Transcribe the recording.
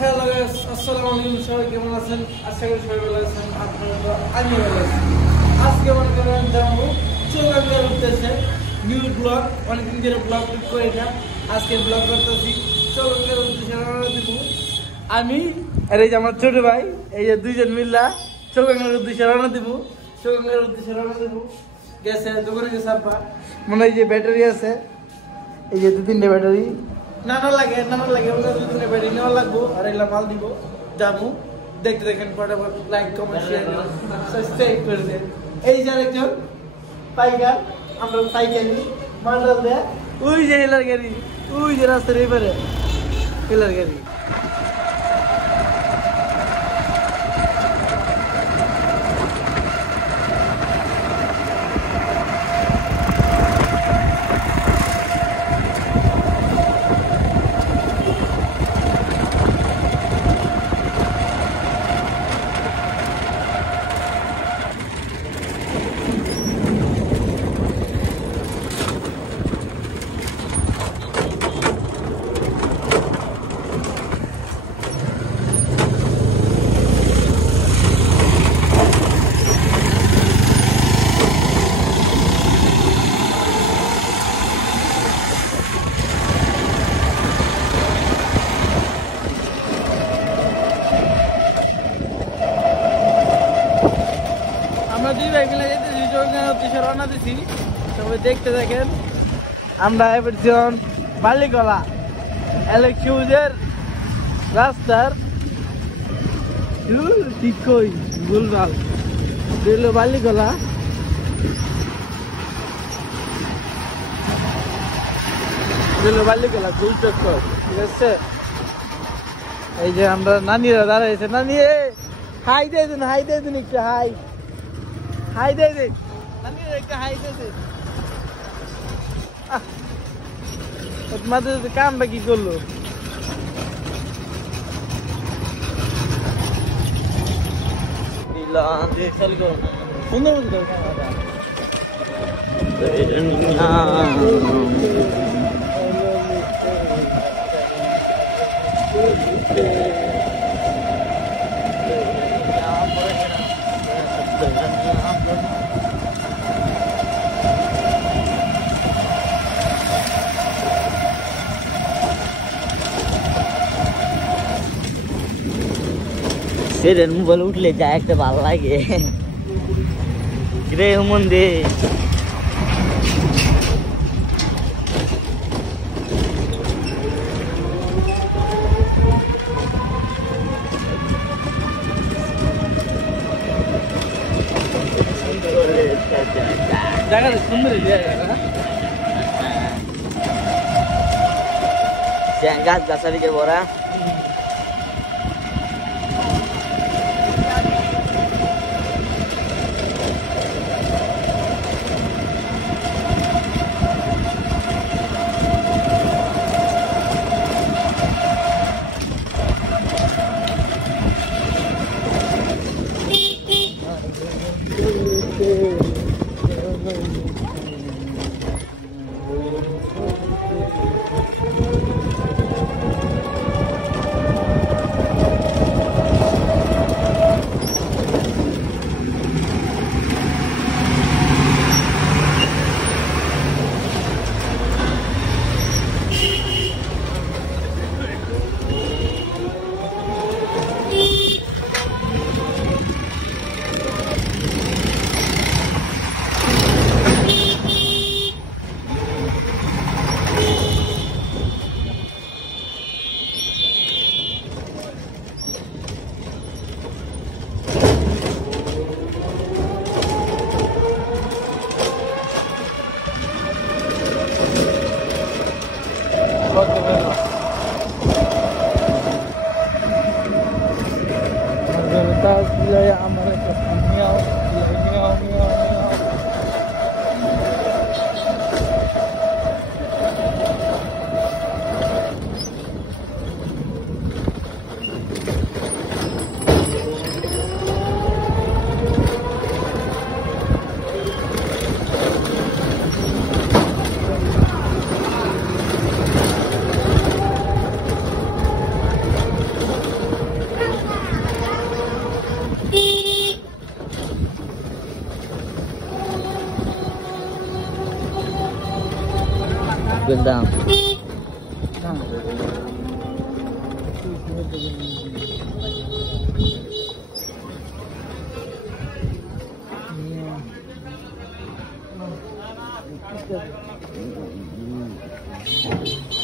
Hello guys, আসসালামু আলাইকুম। সবাই কেমন আছেন? আশা করি সবাই ভালো আছেন। আপনারা আমি ভালো আছি। আজকে মনে করেন যাবো চৌগাঙ্গার উদ্দেশ্যে নিউ ব্লগ। অনেকদিন ধরে ব্লগ করি না, আজকে ব্লগ করতেছি। চৌগাঙ্গার উদ্দেশ্যে রওনা দিব আমি আর এই যে আমার ছোট ভাই, এই যে দুইজন মিল্লা চৌগাঙ্গার উদ্দেশ্যে রওনা দিব। চৌগাঙ্গার উদ্দেশ্যে রওনা দিব। গেছে দোকানে গেছে আব্বা, মনে হয় যে ব্যাটারি আছে, এই যে 2-3টে ব্যাটারি নানা লাগে ওগুলো 2-3টে ব্যাটারি নেওয়া লাগবো। আর এগুলা মাল দিব, যাবো। দেখতে দেখেন ফটাফট লাইক কমেন্ট শেয়ার সাবস্ক্রাইব করে দেন। এই যে আরেকজন পাইকার, আমরা পাইকারি মালটাল দেয়। ওই যে হেলার গাড়ি, ওই যে রাস্তার এবারে হেলার গাড়ি। রওনা দিছি, সবাই দেখতে দেখেন। আমরা এবার বালিকলা এলেক্সিউজের রাস্তার ঠিক কই ভুলভাল দিল বালিকলা। বালিকলা গুল চক্কর, ঠিক আছে। এই যে আমরা নানিরা দাঁড়াইছে, নানি হাই দিয়ে দিন, একটু হাই দিয়ে দিন, নানিরা একটু হাই দিয়ে দিন। তোমাদের কামটা কি করলো? সুন্দর মতো সেদিন মোবাইল উঠলে যা একটা ভালো লাগে রে মন্দির। জায়গাটা সুন্দর গাছ গাছালিকে ভরা। বললাম Yeah.